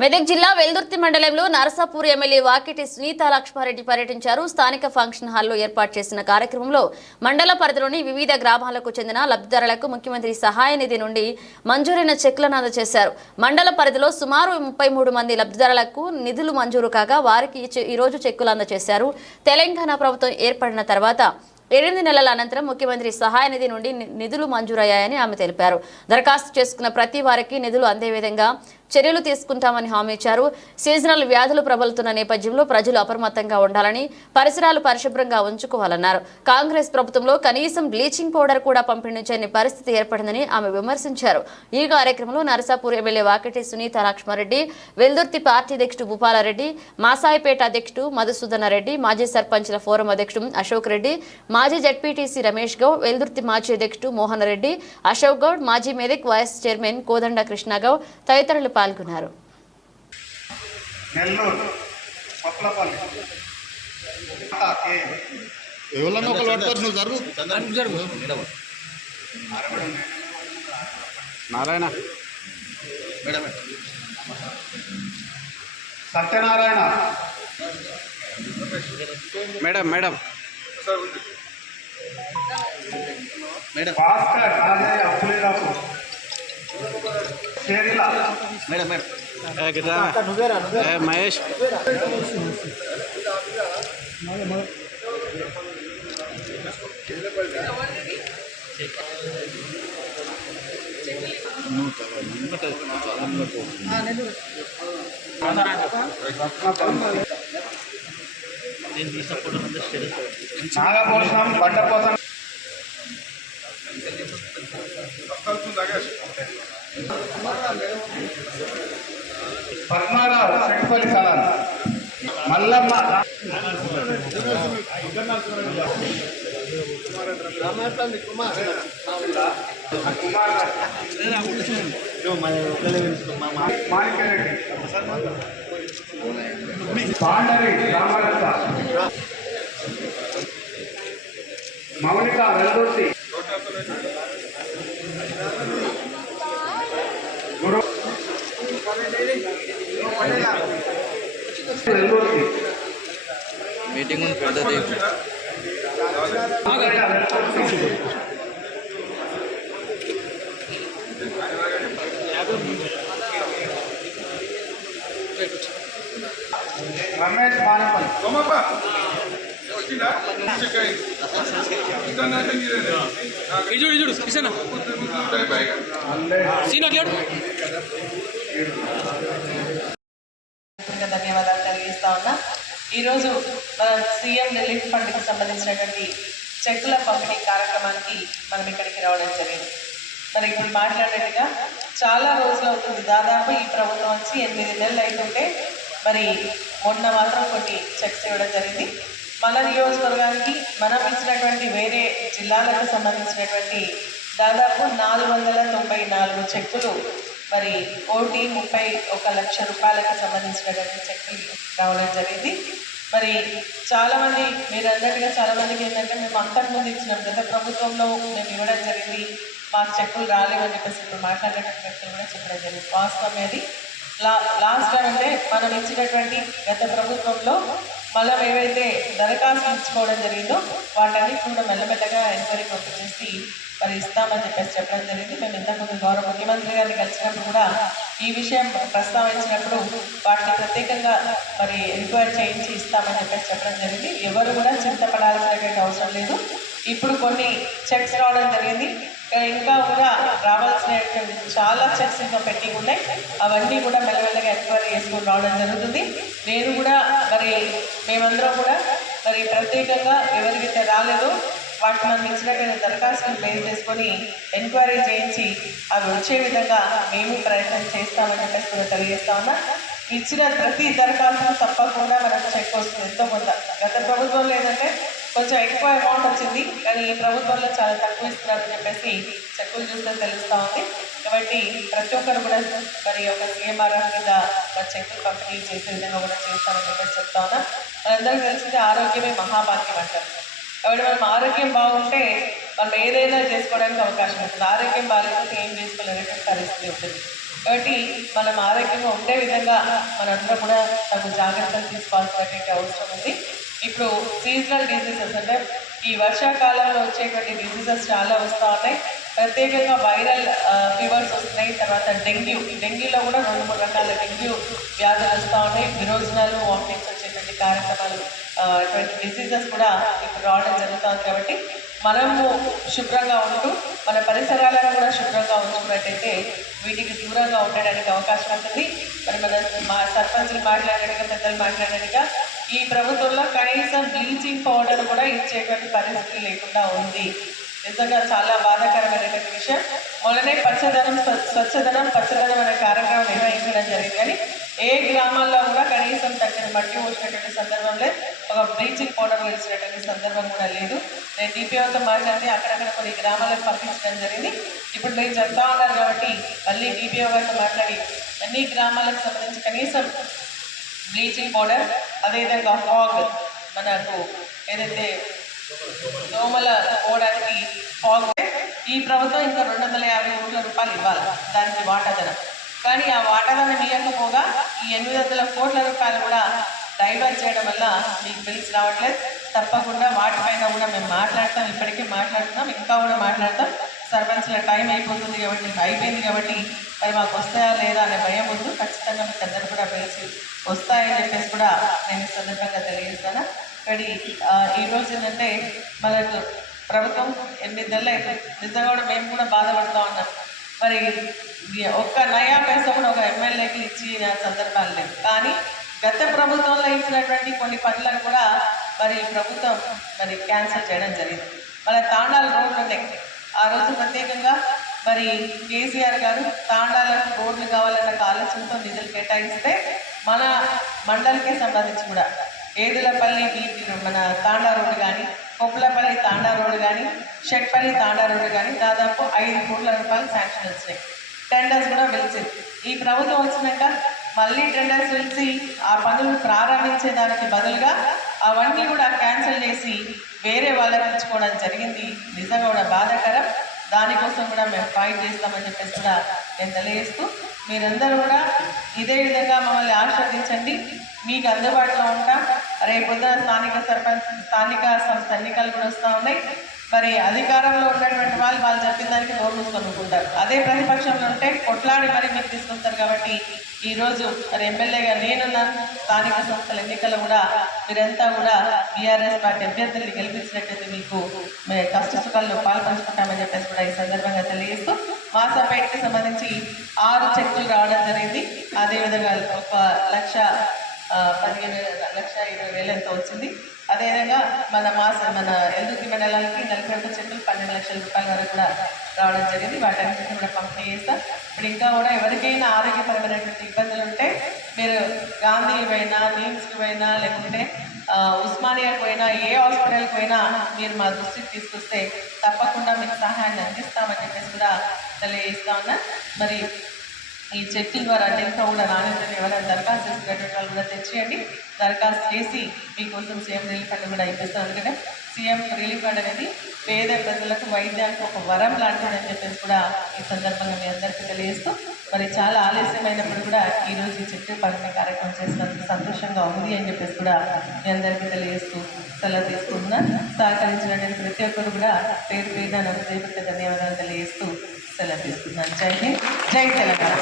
మెదక్ జిల్లా వెల్దుర్తి మండలంలో నరసాపూర్ ఎమ్మెల్యే వాకిటి సునీతా లక్ష్మారెడ్డి పర్యటించారు. స్థానిక ఫంక్షన్ హాల్లో ఏర్పాటు చేసిన కార్యక్రమంలో మండల పరిధిలోని వివిధ గ్రామాలకు చెందిన లబ్ధిదారులకు ముఖ్యమంత్రి సహాయ నిధి నుండి మంజూరైన చెక్లను అందజేశారు. మండల పరిధిలో సుమారు 33 మంది లబ్ధిదారులకు నిధులు మంజూరు కాగా వారికి ఈరోజు చెక్కులు అందజేశారు. తెలంగాణ ప్రభుత్వం ఏర్పడిన తర్వాత 8 నెలల అనంతరం ముఖ్యమంత్రి సహాయ నిధి నుండి నిధులు మంజూరయ్యాయని ఆమె తెలిపారు. దరఖాస్తు చేసుకున్న ప్రతి వారికి నిధులు అందే విధంగా చర్యలు తీసుకుంటామని హామీ ఇచ్చారు. సీజనల్ వ్యాధులు ప్రబలుతున్న నేపథ్యంలో ప్రజలు అప్రమత్తంగా ఉండాలని, పరిసరాలు పరిశుభ్రంగా ఉంచుకోవాలన్నారు. కాంగ్రెస్ ప్రభుత్వంలో కనీసం బ్లీచింగ్ పౌడర్ కూడా పంపిణీ చేయని పరిస్థితి ఏర్పడిందని ఆమె విమర్శించారు. ఈ కార్యక్రమంలో నరసాపూర్ ఎమ్మెల్యే వాకిటి సునీతా లక్ష్మారెడ్డి, వెల్దుర్తి పార్టీ అధ్యక్షుడు భూపాలరెడ్డి, మాసాయిపేట అధ్యక్షుడు మధుసూదన రెడ్డి, మాజీ సర్పంచ్ల ఫోరం అధ్యక్షుడు అశోక్ రెడ్డి, మాజీ జడ్పీటీసీ రమేష్ గౌడ్, వెల్దుర్తి మాజీ అధ్యక్షుడు మోహన్ రెడ్డి, అశోక్ గౌడ్, మాజీ మెదక్ వైస్ చైర్మన్ కోదండ కృష్ణగౌడ్ తదితరులు పాల్గొన్నారు. Narayana Satyanarayana madam madam madam Bhaskar Rajaiah అప్పులేరాపు షేరిలా మేడం మేడం మహేష్ నాగభూషణం బండపోతం పద్మారావు సెట్పల్లి సలాన్ మల్లమ్మ మాణిక్యరెడ్డి పాండరి రామలత మౌనిక వెల్దుర్తి వెల్దుర్తి మీటింగ్ పెద్దది రమేష్ మానపల్ ధన్యవాదాలు తెలియజేస్తా ఉన్నా. ఈరోజు మన సీఎం రిలీఫ్ ఫండ్కి సంబంధించినటువంటి చెక్కుల పంపిణీ కార్యక్రమానికి మనం ఇక్కడికి రావడం జరిగింది. మరి ఇప్పుడు మాట్లాడినట్టుగా చాలా రోజులు అవుతుంది, దాదాపు ఈ ప్రభుత్వం వచ్చి 8 నెలలు అవుతుంటే మరి మొన్న మాత్రం కొన్ని చెక్స్ ఇవ్వడం జరిగింది. మన నియోజకవర్గానికి మనం ఇచ్చినటువంటి వేరే జిల్లాలకు సంబంధించినటువంటి దాదాపు 494 చెక్కులు మరి 1,31 లక్ష రూపాయలకు సంబంధించినటువంటి చెక్కులు రావడం జరిగింది. మరి చాలామంది మీరు అన్నట్టుగా చాలామందికి ఏంటంటే మేము అంతకుముందు ఇచ్చినాం, గత ప్రభుత్వంలో మేము ఇవ్వడం జరిగింది, మాకు చెక్కులు రాలేవని చెప్పేసి ఇప్పుడు మాట్లాడేటువంటి వ్యక్తులు కూడా చెప్పడం జరిగింది. వాస్తవం అది లాస్ట్ టైం అంటే మనం ఇచ్చినటువంటి గత ప్రభుత్వంలో మనం ఏవైతే దరఖాస్తు ఇచ్చుకోవడం జరిగిందో వాటన్నిటి కూడా మెల్లమెల్లగా ఎంక్వైరీ పూర్తి చేసి మరి ఇస్తామని చెప్పేసి చెప్పడం జరిగింది. మేము ఇంతకుముందు గౌరవ ముఖ్యమంత్రి గారిని కలిసినప్పుడు కూడా ఈ విషయం ప్రస్తావించినప్పుడు వాటిని ప్రత్యేకంగా మరి ఎంక్వైరీ చేయించి ఇస్తామని చెప్పేసి చెప్పడం జరిగింది. ఎవరు కూడా చింతపడాల్సినటువంటి అవసరం లేదు. ఇప్పుడు కొన్ని చెక్స్ రావడం జరిగింది, ఇంకా కూడా రావాల్సినటువంటి చాలా చెక్స్ ఇంకా పెండింగ్ ఉన్నాయి. అవన్నీ కూడా మెల్లమెల్లగా ఎంక్వైరీ చేసుకుని రావడం జరుగుతుంది. నేను కూడా మరి మేమందరం కూడా మరి ప్రత్యేకంగా ఎవరికైతే రాలేదో వాటి మనం ఇచ్చినటువంటి దరఖాస్తులు బేస్ చేసుకొని ఎంక్వైరీ చేయించి అవి వచ్చే విధంగా మేము ప్రయత్నం చేస్తామని చెప్పేసి కూడా తెలియజేస్తా ఉన్నా. ఇచ్చిన ప్రతి దరఖాస్తు తప్పకుండా మనకు చెక్ వస్తుంది ఎంతో కొంత. గత ప్రభుత్వంలో ఏంటంటే కొంచెం ఎక్కువ అమౌంట్ వచ్చింది, కానీ ఈ ప్రభుత్వంలో చాలా తక్కువ ఇస్తున్నారని చెప్పేసి చెక్కులు చూస్తే తెలుస్తూ ఉంది. కాబట్టి ప్రతి ఒక్కరు కూడా మరి ఒక సీఎంఆర్ఎఫ్ కింద మరి చెక్కులు పంపిణీ చేసే విధంగా కూడా చేస్తామని చెప్పేసి చెప్తా ఉన్నా. మనందరికీ తెలిసింది ఆరోగ్యమే మహాభాగ్యం అంటారు. కాబట్టి మనం ఆరోగ్యం బాగుంటే మనం ఏదైనా చేసుకోవడానికి అవకాశం ఉంటుంది. ఆరోగ్యం బాగాలేకపోతే ఏం చేసుకోలేనటువంటి పరిస్థితి ఉంటుంది. కాబట్టి మనం ఆరోగ్యంగా ఉండే విధంగా మనందరం కూడా తగు జాగ్రత్తలు తీసుకోవాల్సినటువంటి అవసరం ఉంది. ఇప్పుడు సీజనల్ డిసీజెస్ అంటే ఈ వర్షాకాలంలో వచ్చేటువంటి డిసీజెస్ చాలా వస్తూ ఉన్నాయి. ప్రత్యేకంగా వైరల్ ఫీవర్స్ వస్తున్నాయి. తర్వాత డెంగ్యూలో కూడా 2-3 రకాల డెంగ్యూ వ్యాధులు వస్తూ ఉన్నాయి. విరోచనాలు, వామిటింగ్స్ వచ్చేటువంటి కార్యక్రమాలు, ఇటువంటి డిసీజెస్ కూడా ఇప్పుడు రావడం జరుగుతుంది. కాబట్టి మనము శుభ్రంగా ఉంటూ మన పరిసరాలను కూడా శుభ్రంగా ఉంచుకున్నట్టయితే వీటికి దూరంగా ఉండడానికి అవకాశం ఉంటుంది. మరి మన సర్పంచులు మాట్లాడినట్టుగా, పెద్దలు మాట్లాడినట్టుగా ఈ ప్రభుత్వంలో కనీసం బ్లీచింగ్ పౌడర్ కూడా ఇచ్చేటువంటి పరిస్థితి లేకుండా ఉంది. నిజంగా చాలా బాధాకరమైనటువంటి విషయం. మొన్ననే స్వచ్ఛదనం పచ్చదనం అనే కార్యక్రమం నిర్వహించడం జరిగింది. కానీ ఏ గ్రామాల్లో కూడా కనీసం తగిన మట్టి పోసినటువంటి సందర్భం లేదు, ఒక బ్లీచింగ్ పౌడర్ వేసినటువంటి సందర్భం కూడా లేదు. నేను డిపిఓతో మాట్లాడితే అక్కడక్కడ కొన్ని గ్రామాలకు పంపించడం జరిగింది. ఇప్పుడు మీరు చెప్తా ఉన్నారు కాబట్టి మళ్ళీ డిపిఓ గారితో మాట్లాడి అన్ని గ్రామాలకు సంబంధించి కనీసం బ్లీచింగ్ పౌడర్, అదేవిధంగా ఫాగ్, మనకు ఏదైతే దోమల పోవడానికి ఫాగ్, ఈ ప్రభుత్వం ఇంకా 250 కోట్ల రూపాయలు ఇవ్వాలి దానికి వాటాదనం. కానీ ఆ వాటాదనం ఇవ్వకపోగా ఈ 800 కోట్ల రూపాయలు కూడా డైవర్ట్ చేయడం వల్ల మీకు బిల్స్ రావట్లేదు. తప్పకుండా వాటిపైన కూడా మేము మాట్లాడతాం, ఇప్పటికే మాట్లాడుతున్నాం, ఇంకా కూడా మాట్లాడతాం. సర్పంచ్ల టైం అయిపోతుంది కాబట్టి మరి మాకు వస్తాయా లేదా అనే భయం ఉంది. ఖచ్చితంగా మీకు అందరూ కూడా బిల్స్ వస్తాయని చెప్పేసి కూడా నేను ఈ సందర్భంగా తెలియజేస్తాను. కానీ ఈరోజు ఏంటంటే మనకు ప్రభుత్వం 8 నెలలు అవుతుంది. నిజంగా కూడా మేము కూడా బాధపడుతూ ఉన్నాం. మరి ఒక్క నయా పైసా కూడా ఒక ఎమ్మెల్యేకి ఇచ్చిన సందర్భాలు లేవు. కానీ గత ప్రభుత్వంలో ఇచ్చినటువంటి కొన్ని పనులను కూడా మరి ప్రభుత్వం మరి క్యాన్సిల్ చేయడం జరిగింది. మన తాండాలు రోడ్లు ఉన్నాయి. ఆ రోజు ప్రత్యేకంగా మరి కేసీఆర్ గారు తాండాలకు రోడ్లు కావాలన్న ఆలోచనతో నిధులు కేటాయిస్తే మన మండలికి సంబంధించి కూడా ఏదులపల్లి మన తాండా రోడ్డు కానీ, కొప్పులపల్లి తాండా రోడ్డు కానీ, షెట్పల్లి తాండా రోడ్డు కానీ దాదాపు 5 కోట్ల రూపాయలు శాంక్షన్ వచ్చినాయి. టెండర్స్ కూడా పిలిచింది. ఈ ప్రభుత్వం వచ్చినాక మళ్ళీ టెండర్స్ పిలిచి ఆ పనులు ప్రారంభించేదానికి బదులుగా అవన్నీ కూడా క్యాన్సిల్ చేసి వేరే వాళ్ళకి ఇచ్చుకోవడం జరిగింది. నిజంగా కూడా బాధాకరం. దానికోసం కూడా మేము ఫైట్ చేస్తామని చెప్పేసి కూడా నేను తెలియజేస్తూ మీరందరూ కూడా ఇదే విధంగా మమ్మల్ని ఆశీర్వదించండి. మీకు అందుబాటులో ఉంటాం. రేపొద్దున స్థానిక సంస్థ ఎన్నికలు కూడా వస్తూ ఉన్నాయి. మరి అధికారంలో ఉన్నటువంటి వాళ్ళు చెప్పిన దానికి నోరు మూసుకొనుకుంటారు. అదే ప్రతిపక్షంలో ఉంటే కొట్లాడి మరి మీకు తీసుకొస్తారు. కాబట్టి ఈరోజు మరి ఎమ్మెల్యేగా నేనున్నాను. స్థానిక సంస్థల ఎన్నికల్లో కూడా మీరంతా కూడా బీఆర్ఎస్ పార్టీ అభ్యర్థుల్ని గెలిపించినట్టయితే మీకు మేము కష్ట సుఖాల్లో పాల్పంచుకుంటామని చెప్పేసి కూడా ఈ సందర్భంగా తెలియజేస్తూ మాసాపేటకి సంబంధించి 6 చెక్కులు రావడం జరిగింది. అదేవిధంగా 1,20,000 ఎంతో వచ్చింది. అదేవిధంగా మన ఎల్దుర్తి మండలానికి 41 చెక్కులు 12 లక్షల రూపాయల వరకు కూడా రావడం జరిగింది. వాటన్నిటిని కూడా పంపిణీ చేస్తాం. ఇప్పుడు ఇంకా కూడా ఎవరికైనా ఆరోగ్యపరమైనటువంటి ఇబ్బందులు ఉంటే మీరు గాంధీ పోయినా, నిమ్స్కి పోయినా, లేకుంటే ఉస్మానియాకి పోయినా, ఏ హాస్పిటల్కి పోయినా మీరు మా దృష్టికి తీసుకొస్తే తప్పకుండా మీకు సహాయాన్ని అందిస్తామని చెప్పేసి కూడా తెలియజేస్తా ఉన్నా. మరి ఈ చెక్కుల ద్వారా ఇంకా కూడా నాణ్యతను ఎవరైనా దరఖాస్తు చేసుకునేటువంటి వాళ్ళు కూడా తెచ్చేయండి. దరఖాస్తు చేసి మీకోసం సీఎం రిలీఫ్ ఫండ్ కూడా ఇప్పిస్తాం. ఎందుకంటే సీఎం రిలీఫ్ ఫండ్ అనేది పేద ప్రజలకు వైద్యానికి ఒక వరం లాంటిదని చెప్పేసి కూడా ఈ సందర్భంగా మీ అందరికీ తెలియజేస్తూ మరి చాలా ఆలస్యమైనప్పుడు కూడా ఈరోజు ఈ చెట్టు పంపిణీ కార్యక్రమం చేసినందుకు సంతోషంగా ఉంది అని చెప్పేసి కూడా మీ అందరికీ తెలియజేస్తూ సెలవు తీసుకుంటున్నా. సహకరించినటువంటి ప్రతి ఒక్కరు కూడా పేరు పేరున హృదయపూర్వక ధన్యవాదాలు తెలియజేస్తూ సెలవు తీసుకున్నాను. జై హింద్, జై తెలంగాణ.